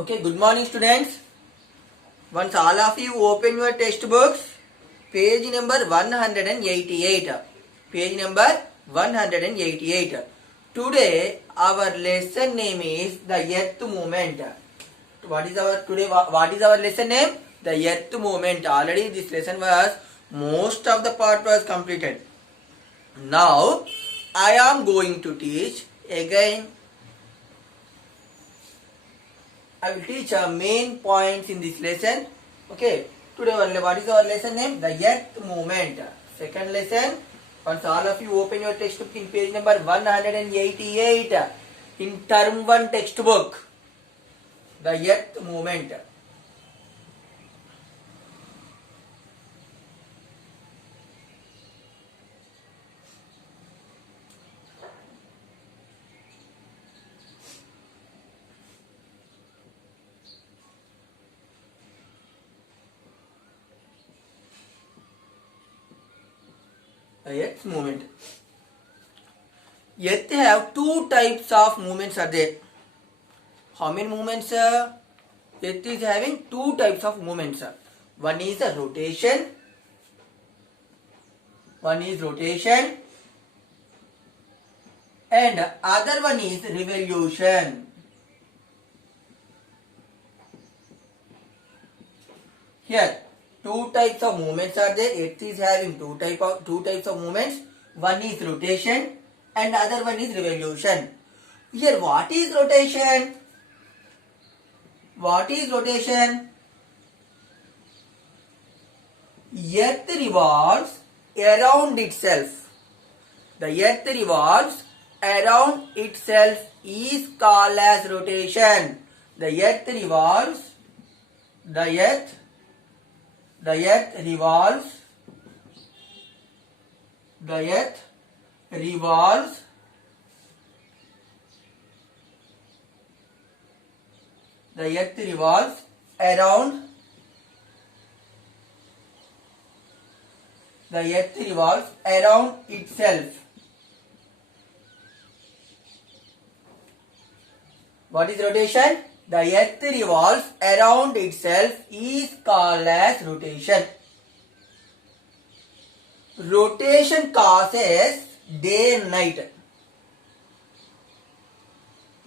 Okay, good morning students. Once all of you open your textbooks, page number 188. Page number 188. Today our lesson name is the earth movement. What is our lesson name? The earth movement. Already this lesson was most of the part was completed. Now I am going to teach again. I will teach main points in this lesson. Okay. Today what is our lesson name? The earth movement. Second lesson. Once all of you open your textbook in page number 188 in term 1 textbook. The earth movement. The earth movement. Earth have two types of movements are there. How many movements? Earth is having two types of movements. One is a rotation. One is rotation. And other one is revolution. Here two types of movements are there. Earth is having two types of movements. One is rotation and other one is revolution. Here what is rotation? What is rotation? Earth revolves around itself. The earth revolves around itself is called as rotation. The earth revolves. The earth revolves. The earth revolves around. The earth revolves around itself. What is rotation? The earth revolves around itself is called as rotation. Rotation causes day and night.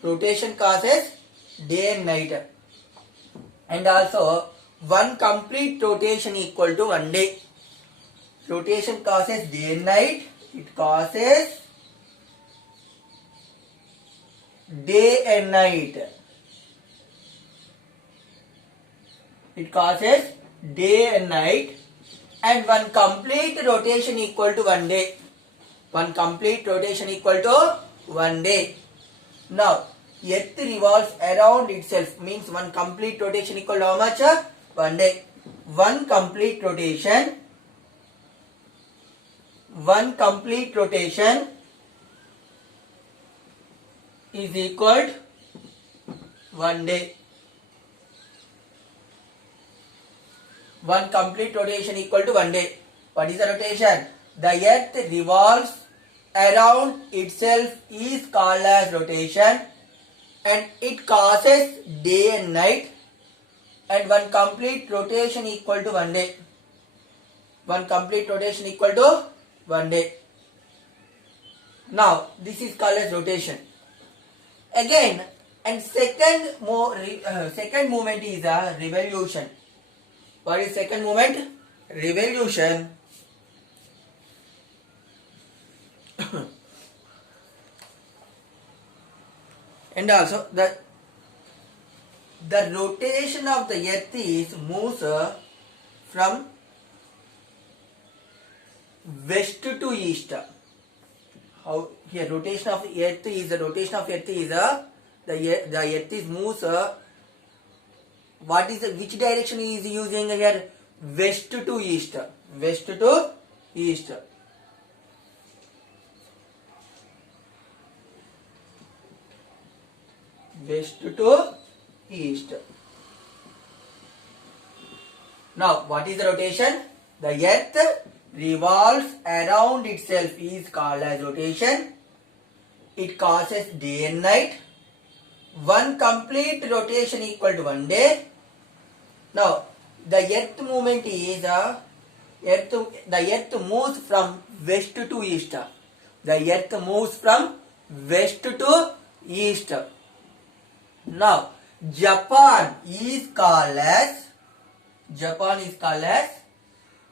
Rotation causes day and night. And also one complete rotation equal to 1 day. Rotation causes day and night. It causes day and night. It causes day and night. And one complete rotation equal to 1 day. One complete rotation equal to 1 day. Now, earth revolves around itself means one complete rotation equal to how much? 1 day. One complete rotation is equal to 1 day. One complete rotation equal to 1 day. What is the rotation? The earth revolves around itself is called as rotation and it causes day and night, and one complete rotation equal to 1 day. One complete rotation equal to 1 day. Now this is called as rotation. Again, and second movement is a revolution. What is second movement? Revolution. And also the rotation of the earth is moves from west to east. How here rotation of earth is the earth is moves. What is which direction is using here? West to east. West to east. West to east. Now, what is the rotation? The earth revolves around itself is called as rotation. It causes day and night. one complete rotation equal to 1 day. Now the earth movement is the earth moves from west to east. The earth moves from west to east. Now Japan is called as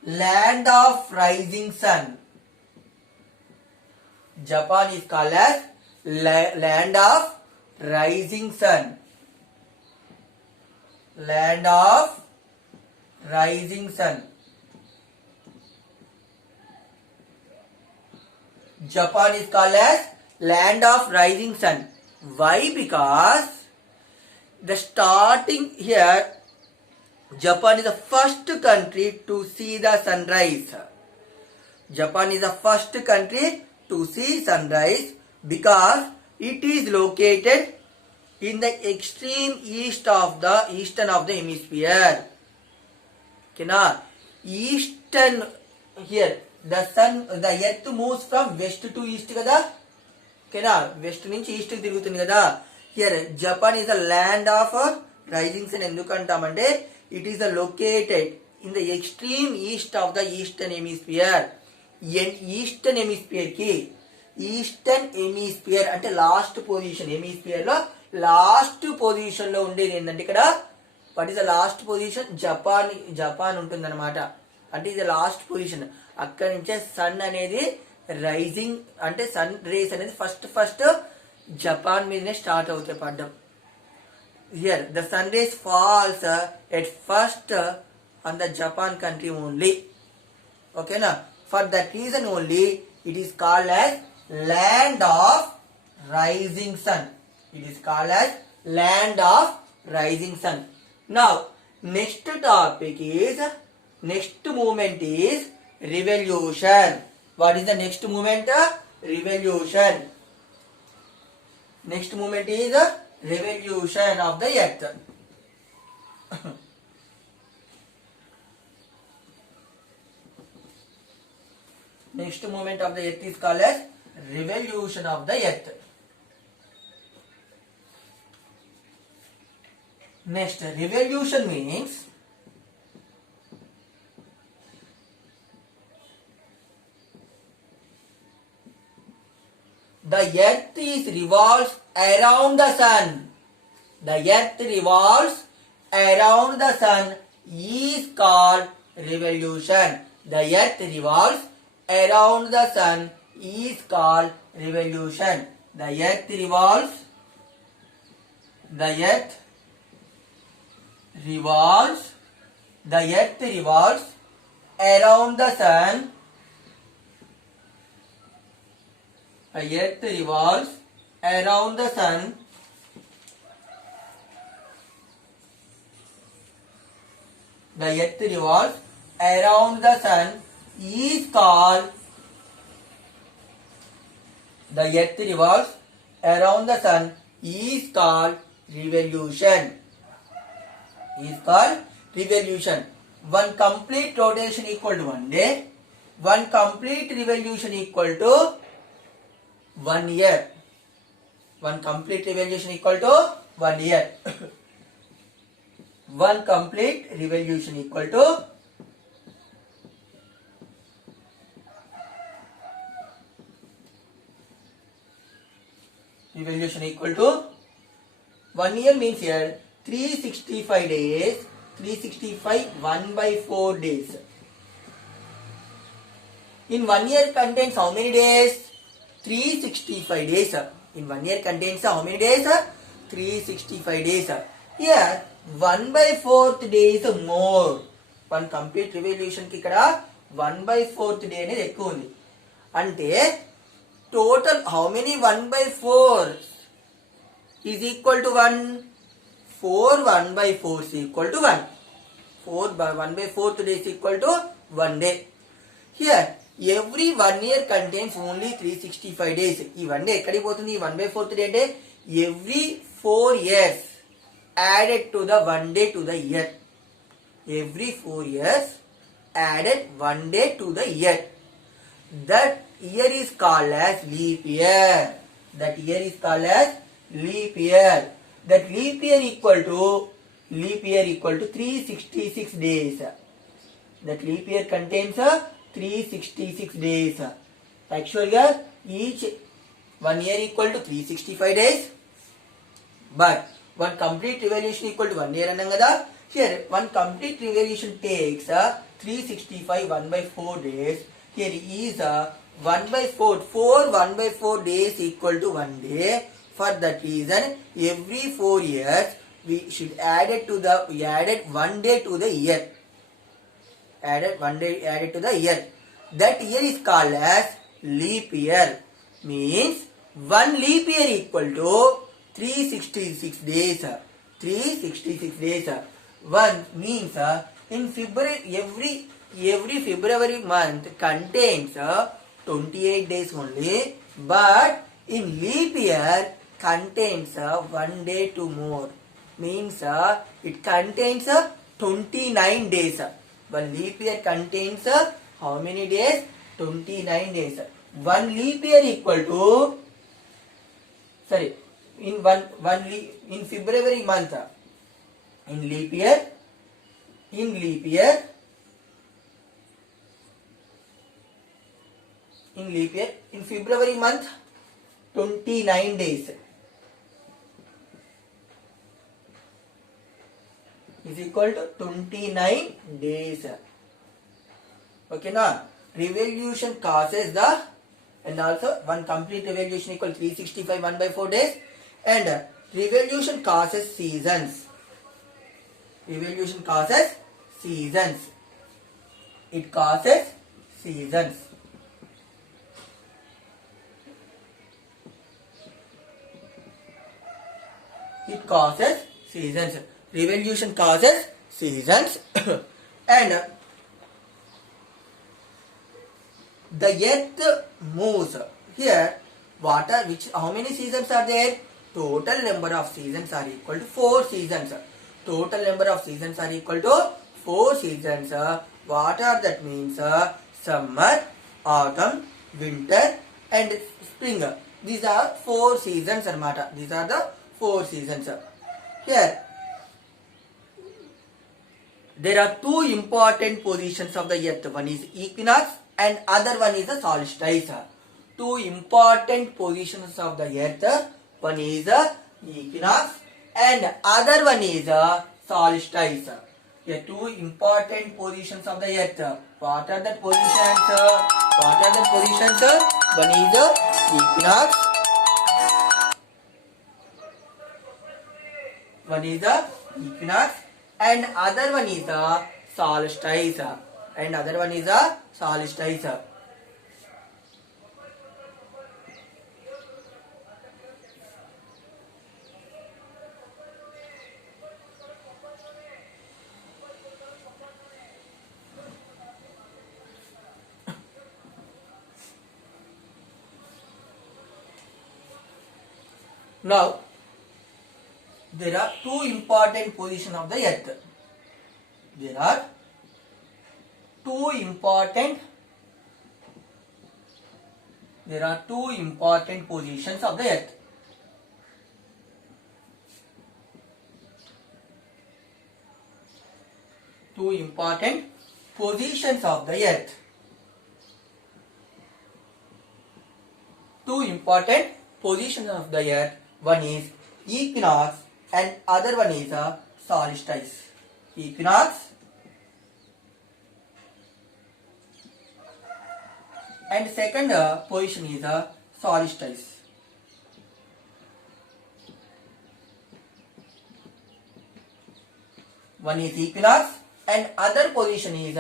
land of rising sun. Japan is called as land of rising sun. Land of rising sun. Japan is called as land of rising sun. Why? Because the starting here, Japan is the first country to see the sunrise. Japan is the first country to see sunrise because it is located in the extreme eastern of the hemisphere. Okay, now eastern here the earth moves from west to east kada. Okay, now west నుంచి east కి తిరుగుతుంది కదా. Here Japan is the land of rising sun. ఎందుకంటామంటే it is located in the extreme east of the eastern hemisphere. Eastern hemisphere కి eastern hemisphere అంటే last position, hemisphere లో last position లో ఉండేది ఏంటంటే ఇక్కడ what is the last position? Japan ఉంటుంది అనమాట. అంటే ఇది లాస్ట్ పొజిషన్. అక్కడి నుంచే సన్ అనేది రైజింగ్ అంటే సన్ రేస్ అనేది ఫస్ట్ జపాన్ మీదనే స్టార్ట్ అవుతాయి పడ్డం. Here the sun rays falls at first on the Japan country only. ఓకేనా? For that reason only it is called as land of rising sun. It is called as land of rising sun. Now next movement is revolution. What is the next movement? Revolution. Next movement is revolution of the earth. Next movement of the earth is called as revolution of the earth. Next, revolution means the earth revolves around the sun. The earth revolves around the sun is called revolution. The earth revolves around the sun is called revolution. The earth revolves around the sun. The earth revolves around the sun. The earth revolves around the sun is called revolution. One complete rotation equal to 1 day. One complete revolution equal to 1 year. One complete revolution equal to 1 year. One complete revolution equal to revolution equal to 1 year means here 365 days. 365 1/4 days. In 1 year contains how many days? 365 days. In 1 year contains how many days? 365 days. Here 1/4 day is more. One complete revolution ki ikkada 1/4 day అనేది ఎక్కువ ఉంది. అంటే total how many 1/4 is equal to 1? 4 1/4 is equal to 1. 4 by 1/4 day is equal to 1 day. Here every 1 year contains only 365 days. ఈ 1 day ఎక్కడికి పోతుంది? 1/4 day అంటే every 4 years added to the 1 day to the year. Every 4 years added 1 day to the year. That year is called as leap year. That year is called as leap year. that leap year equal to 366 days. That leap year contains 366 days. Actually, each 1 year equal to 365 days, but one complete revolution equal to 1 year anangada. Here one complete revolution takes 365 1 by 4 days. Here is 1 by 4 1 by 4 days equal to 1 day. For that reason, every 4 years we should added 1 day to the year. Added to the year. That year is called as leap year. Means 1 leap year equal to 366 days. 366 days. 1 means in February, every February month contains 28 days only, but in leap year contains 1 day to more. Means it contains 29 days. One leap year contains how many days? 29 days. 1 leap year equal to, sorry, in in February month, in leap year, in February month, 29 days is equal to 29 days. Okay, now revolution causes the, and also one complete revolution equal 365 1 by 4 days, and revolution causes seasons. Revolution causes seasons. It causes seasons. It causes seasons. Revolution causes seasons. And the earth moves. Here, how many seasons are there? Total number of seasons are equal to 4 seasons. Total number of seasons are equal to 4 seasons. What are that means? Summer, autumn, winter and spring. These are 4 seasons. These are the 4 seasons. Here, there are 2 important positions of the earth. One is equinox and other one is the solstice. 2 important positions of the earth. One is equinox and other one is solstice. Here 2 important positions of the earth. What are the positions? One is equinox. One is equinox and other one is solstice. Now, there are 2 important positions of the earth. There are 2 important positions of the earth. Two important positions of the earth. 2 important positions of the earth. One is equinox and other one is solstice. Equinox and second position is solstice. One is equinox and other position is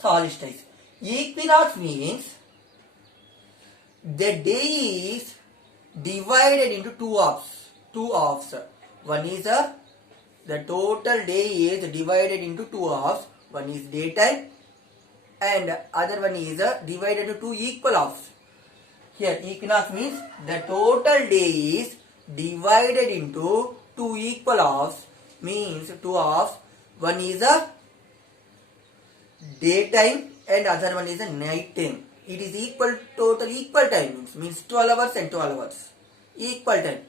solstice. Equinox means the day is divided into two halves. One is the total day is divided into 2 halves. One is daytime and other one is divided into 2 equal halves. Here equinox means the total day is divided into 2 equal halves, means 2 halves. One is a daytime and other one is a night time. It is total equal time, means 12 hours and 12 hours. Equal time.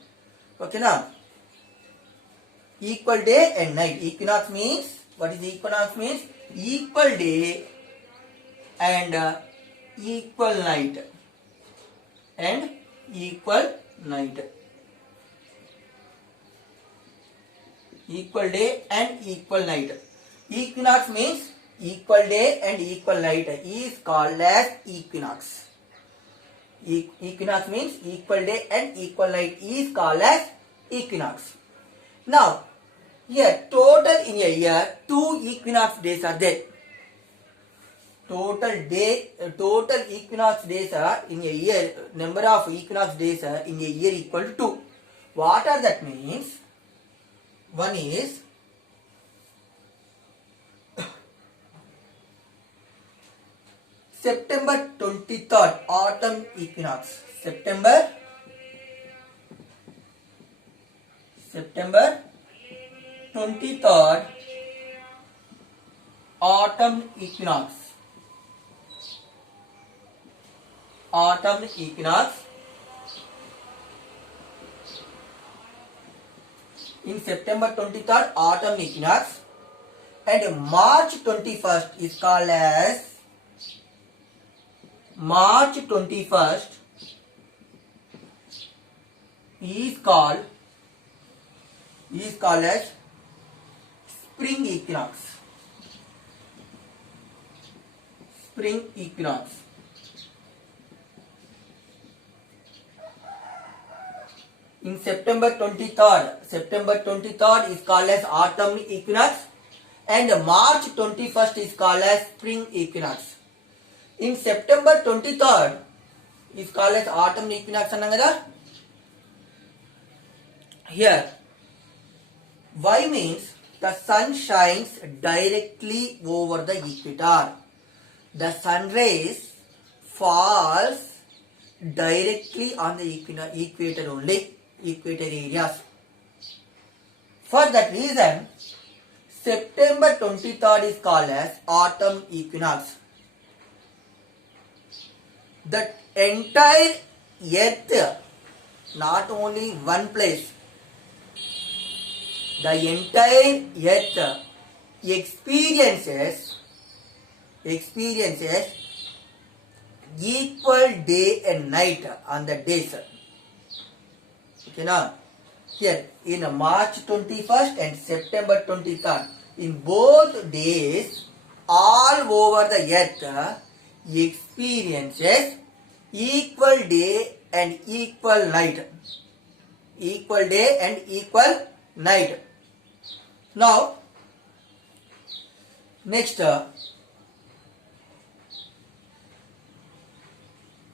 Okay now. equal day and night. Equinox means, what is equinox means? Equal day and equal night. And equal night. Equal day and equal night. Equinox means equal day and equal night is called as equinox. Equinox means equal day and equal night is called as equinox. Now, here total in a year 2 equinox days are there. Total equinox days are in a year, number of equinox days are in a year equal to 2. What are that means? One is September 23rd, autumn equinox. September 23rd, autumn equinox. Autumn equinox. In September 23rd, autumn equinox. And March 21st is called as March 21st is called as spring equinox. Spring equinox. In September 23rd is called as autumn equinox, and March 21st is called as spring equinox. In September 23rd is called as autumn equinox annam kada. Here, why means the sun shines directly over the equator. The sun rays falls directly on the equator only, equator areas. For that reason, September 23rd is called as autumn equinox. The entire earth, not only one place, the entire earth experiences equal day and night on the days. Okay, now here in March 21st and September 23rd, in both days, all over the earth experiences equal day and equal night. Equal day and equal night. Now, next,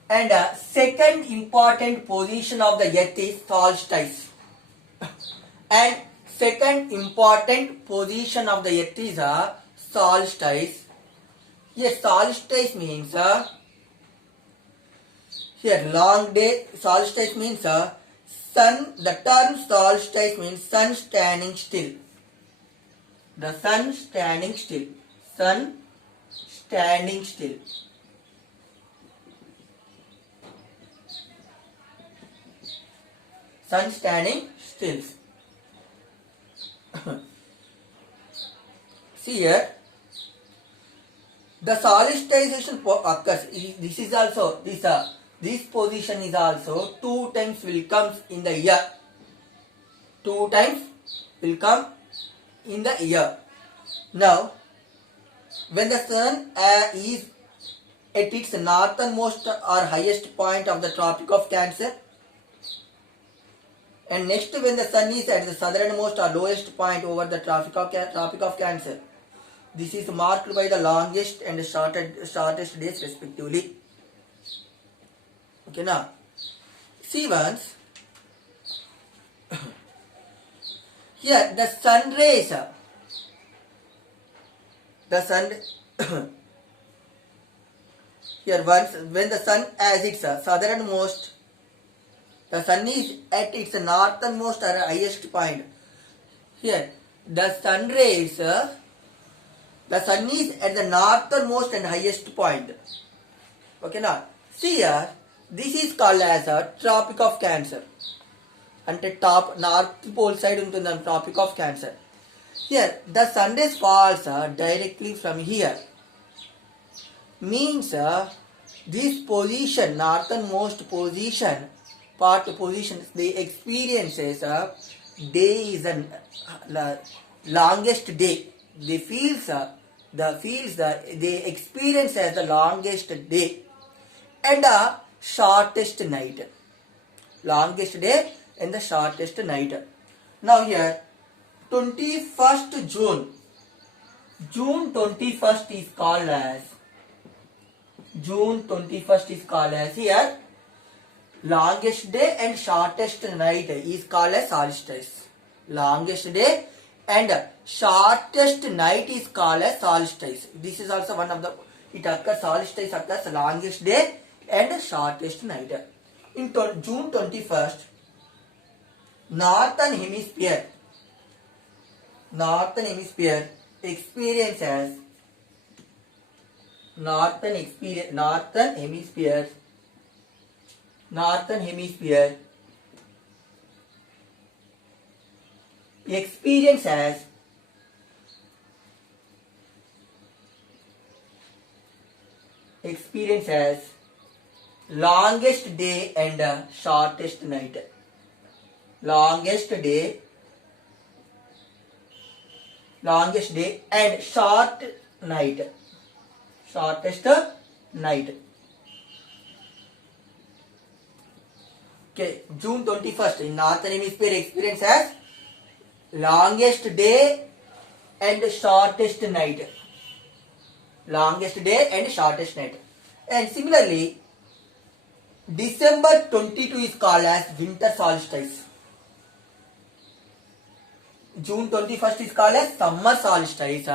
and second important position of the earth is solstice. And second important position of the earth is solstice. Yes, solstice means here long day. Solstice means sun. The term solstice means sun standing still. The sun standing still. Sun standing still. Sun standing still. See here, the solstitiation occurs. This is also this position is also 2 times will come in the year. 2 times will come in the year. Now, when the sun is at its northernmost or highest point of the Tropic of Cancer, and next when the sun is at the southernmost or lowest point over the Tropic of Cancer, this is marked by the longest and shortest days respectively. Okay, now see once here the sun rays, here once when the sun as its southernmost, the sun is at its northernmost or highest point. Here the sun rays, the sun is at the northernmost and highest point. Okay, now see here, this is called as a Tropic of Cancer. అంటే top north pole side ఉంటుంది Tropic of Cancer. Here the sun rays falls directly from here means this position, northernmost position, part positions, they experiences day is a longest day. They feels they experience as the longest day and the shortest night. Longest day and the shortest night. Now here 21st June. June 21st is called as here longest day and shortest night is called as solstice. Longest day and shortest night is called as solstice. This is also one of the, it occurs, solstice occurs longest day and shortest night. In June 21st, northern hemisphere experiences northern hemisphere experiences longest day and shortest night. Longest day and shortest night. Okay, June 21st in northern hemisphere experiences longest day and shortest night. Longest day and shortest night. And similarly, December 22 is called as winter solstice. June 21st is called as summer solstice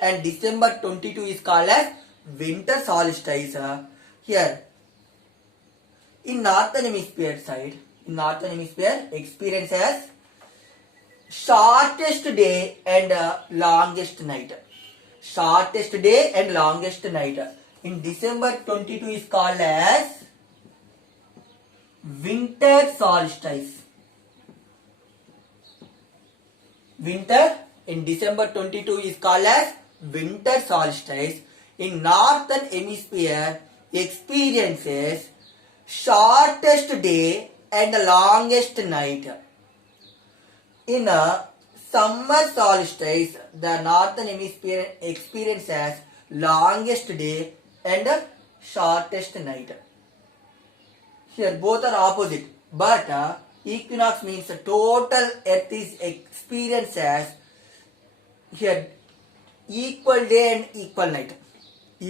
and December 22 is called as winter solstice. Here in northern hemisphere side, experiences shortest day and longest night. Shortest day and longest night in December 22 is called as winter solstice. Winter in December 22 is called as winter solstice. In northern hemisphere experiences shortest day and longest night. In a summer solstice, the northern hemisphere experiences longest day and shortest night. Here both are opposite, but equinox means the total earth is experiences here equal day and equal night.